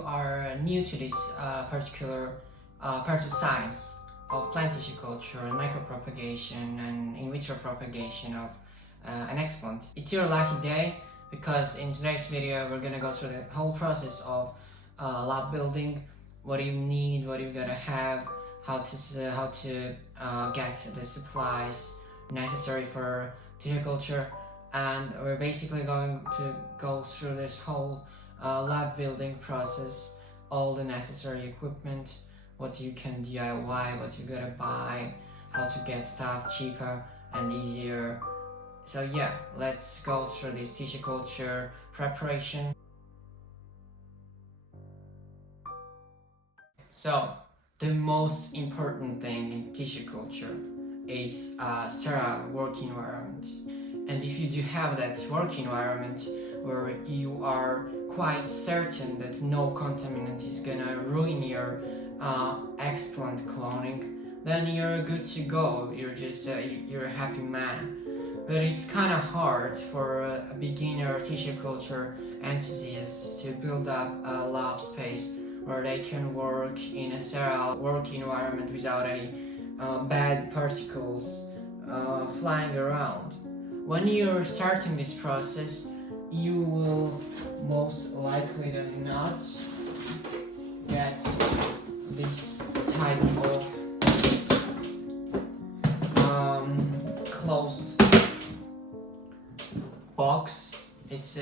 you are new to this particular part of science of plant tissue culture and micropropagation and in vitro propagation of an explant, it's your lucky day, because in today's video we're gonna go through the whole process of lab building, what you need, what you're gonna have, how to get the supplies necessary for tissue culture, and we're basically going to go through this whole lab building process, all the necessary equipment, what you can DIY, what you gotta buy, how to get stuff cheaper and easier. So yeah, let's go through this tissue culture preparation. So the most important thing in tissue culture is a sterile work environment. And if you do have that work environment where you are quite certain that no contaminant is gonna ruin your explant cloning, then you're good to go. You're a happy man. But it's kind of hard for a beginner tissue culture enthusiast to build up a lab space where they can work in a sterile work environment without any bad particles flying around. When you're starting this process, you will most likely than not get this type of closed box. It's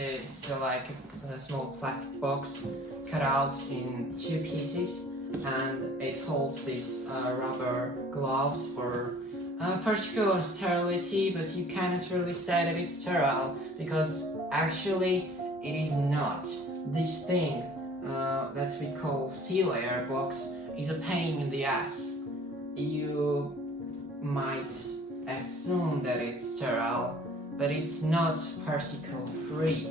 like a small plastic box cut out in two pieces, and it holds these rubber gloves for particular sterility, but you cannot really say that it's sterile because actually it is not. This thing that we call seal air box is a pain in the ass. You might assume that it's sterile, but it's not particle free.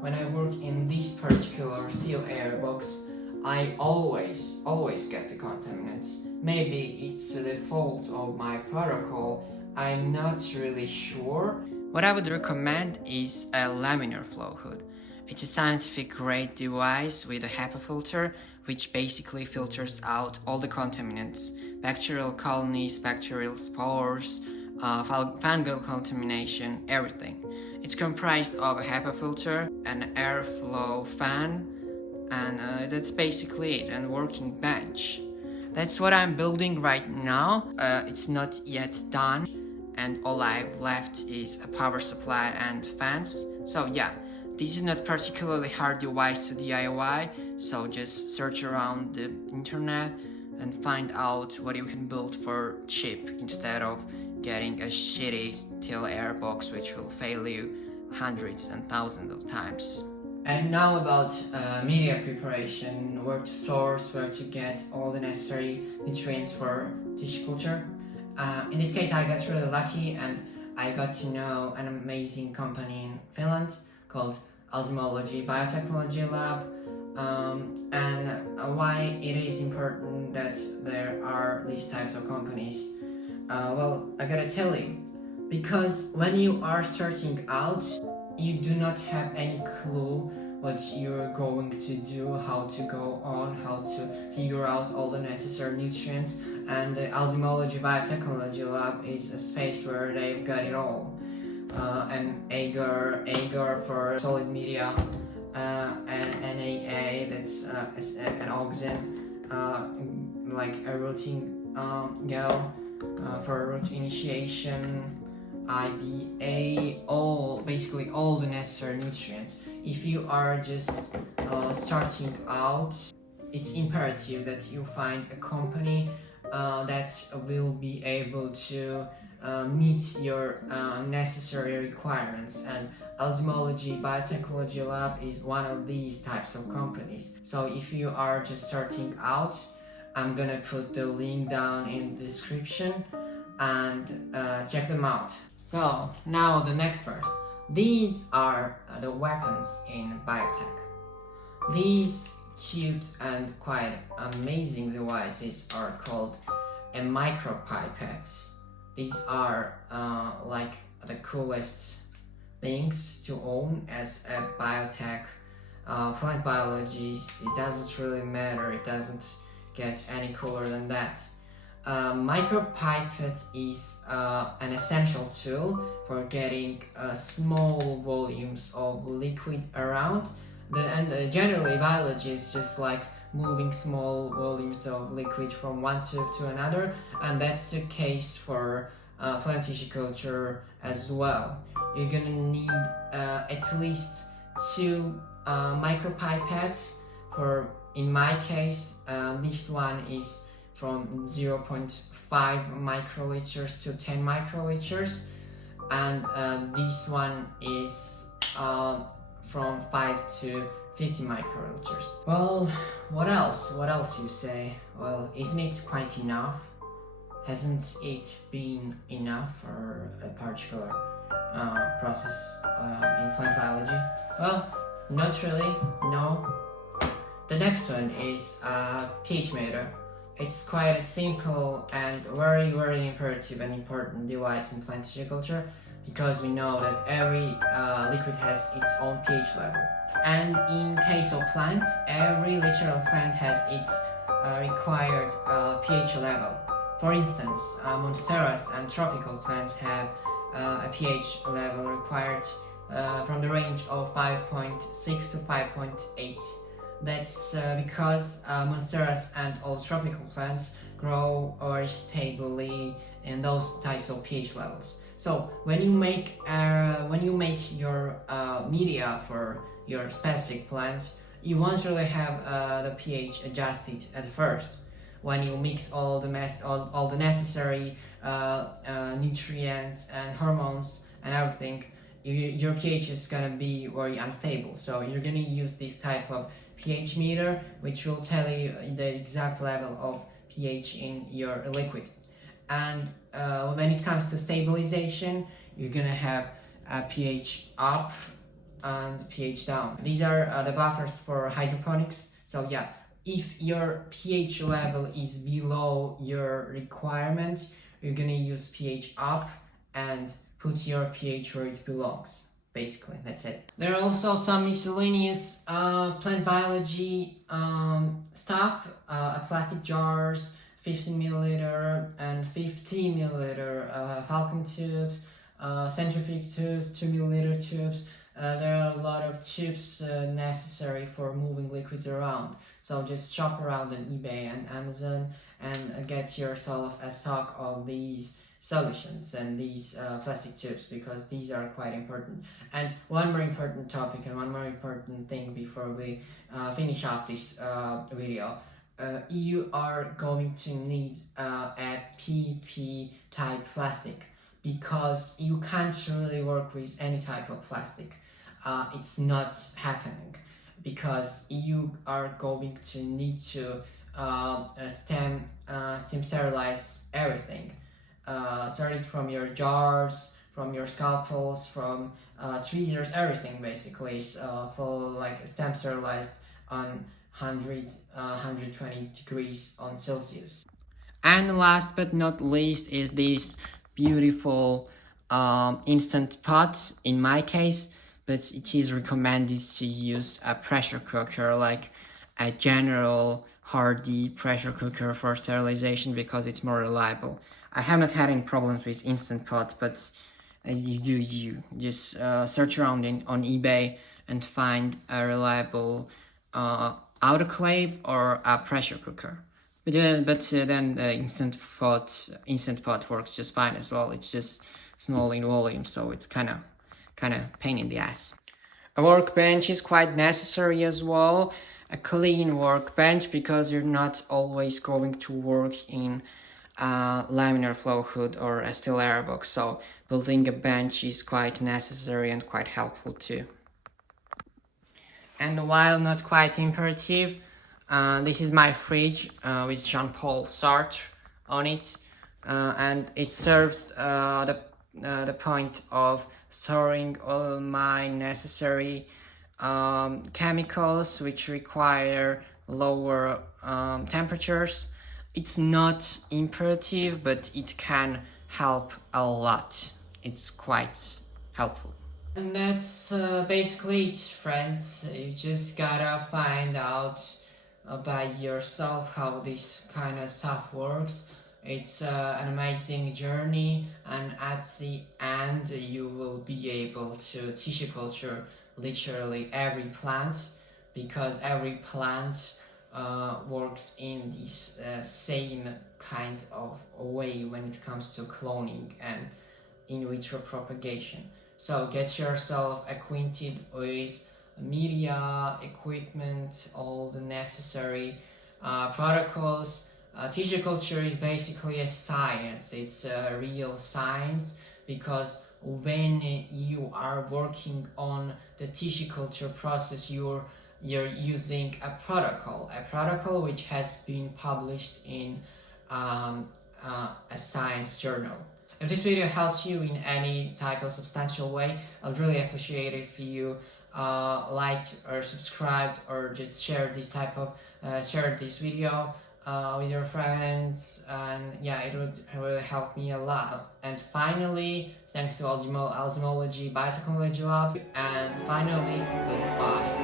When I work in this particular steel air box, I always get the contaminants. Maybe it's the fault of my protocol, I'm not really sure. What I would recommend is a laminar flow hood. It's a scientific grade device with a HEPA filter, which basically filters out all the contaminants, bacterial colonies, bacterial spores, fungal contamination, everything. It's comprised of a HEPA filter, an airflow fan, and that's basically it, and working bench. That's what I'm building right now. It's not yet done, and all I've left is a power supply and fans. So yeah, this is not particularly hard device to DIY, so just search around the internet and find out what you can build for cheap instead of getting a shitty steel air box which will fail you hundreds and thousands of times. And now about media preparation, where to source, where to get all the necessary nutrients for tissue culture. In this case, I got really lucky and I got to know an amazing company in Finland called Alzymology Biotechnology Lab. And why it is important that there are these types of companies. Well, I gotta tell you, because when you are starting out, you do not have any clue what you're going to do, how to go on, how to figure out all the necessary nutrients, and the Alzymology Biotechnology Lab is a space where they've got it all. And agar for solid media, NAA, that's an auxin, like a routine gel for route initiation, IBA, basically all the necessary nutrients. If you are just starting out, it's imperative that you find a company that will be able to meet your necessary requirements, and Alzymology Biotechnology Lab is one of these types of companies. So if you are just starting out, I'm gonna put the link down in the description and check them out. So now the next part. These are the weapons in biotech. These cute and quite amazing devices are called micropipettes. These are like the coolest things to own as a biotech plant biology, it doesn't really matter, it doesn't get any cooler than that. Micropipette is an essential tool for getting small volumes of liquid around. Generally, biology is just like moving small volumes of liquid from one tube to another, and that's the case for plant tissue culture as well. You're gonna need at least two micropipettes. For in my case, this one is from 0.5 microliters to 10 microliters, and this one is from 5 to 50 microliters. Well, what else? What else you say? Well, isn't it quite enough? Hasn't it been enough for a particular process in plant biology? Well, not really, no. The next one is pH meter. It's quite a simple and very imperative and important device in plant tissue culture, because we know that every liquid has its own pH level. And in case of plants, every literal plant has its required pH level. For instance, monsteras and tropical plants have a pH level required from the range of 5.6 to 5.8. That's because monsteras and all tropical plants grow very stably in those types of pH levels. So when you make your media for your specific plant, you won't really have the pH adjusted at first. When you mix all the necessary nutrients and hormones and everything, your pH is gonna be very unstable. So you're gonna use this type of pH meter, which will tell you the exact level of pH in your liquid. And when it comes to stabilization, you're gonna have a pH up and pH down. These are the buffers for hydroponics. So yeah, if your pH level is below your requirement, you're gonna use pH up and put your pH where it belongs. Basically, that's it. There are also some miscellaneous plant biology stuff, plastic jars, 15 milliliter and 50 milliliter Falcon tubes, centrifuge tubes, 2 milliliter tubes. There are a lot of tubes necessary for moving liquids around. So just shop around on eBay and Amazon and get yourself a stock of these solutions and these plastic tubes, because these are quite important. And one more important topic and one more important thing before we finish up this video. You are going to need a PP type plastic, because you can't really work with any type of plastic. It's not happening, because you are going to need to steam sterilize everything, starting from your jars, from your scalpels, from tweezers, everything basically is full, like steam sterilized on 120 degrees on Celsius. And last but not least is this beautiful instant pot in my case, but it is recommended to use a pressure cooker, like a general hardy pressure cooker for sterilization, because it's more reliable. I have not had any problems with instant pot, but you just search around on eBay and find a reliable autoclave or a pressure cooker. But then the instant pot works just fine as well. It's just small in volume, so it's kind of pain in the ass. A workbench is quite necessary as well. A clean workbench, because you're not always going to work in a laminar flow hood or a steel airbox. So building a bench is quite necessary and quite helpful too. And while not quite imperative, this is my fridge with Jean-Paul Sartre on it, and it serves the point of storing all my necessary chemicals which require lower temperatures. It's not imperative, but it can help a lot. It's quite helpful. And that's basically it, friends. You just gotta find out by yourself how this kind of stuff works. It's an amazing journey, and at the end, you will be able to tissue culture literally every plant, because every plant works in this same kind of way when it comes to cloning and in vitro propagation. So get yourself acquainted with media, equipment, all the necessary protocols. Tissue culture is basically a science. It's a real science, because when you are working on the tissue culture process, you're using a protocol which has been published in a science journal. If this video helped you in any type of substantial way, I'd really appreciate if you liked or subscribed, or just share this video with your friends, and yeah, it would really help me a lot. And finally, thanks to Alzhemology Biotechnology Lab, and finally, goodbye.